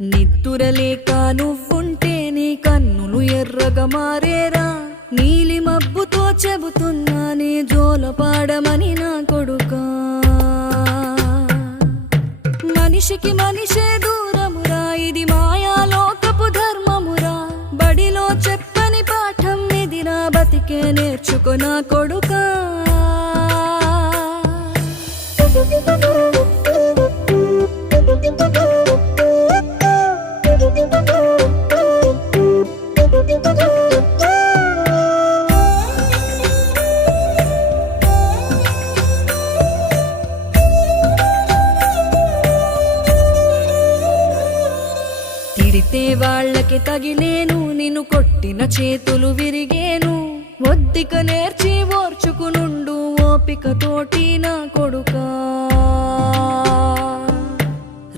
నిద్దురలేక నువ్వుంటే నీ కన్నులు ఎర్రగా మారేరా. నీలి మబ్బుతో చెబుతున్నానే జోలపాడమని నా కొడుకా. మనిషికి మనిషే దూరమురా, ఇది మాయాలోకపు ధర్మమురా. బడిలో చెప్పని పాఠం ఇదిరా, బతికే నేర్చుకో నా కొడుకా. తిడితే వాళ్ళకి తగిలేను, నిన్ను కొట్టిన చేతులు విరిగేను. ఒద్దిక నేర్చి ఓర్చుకునుండు ఓపికతోటి నా కొడుకా.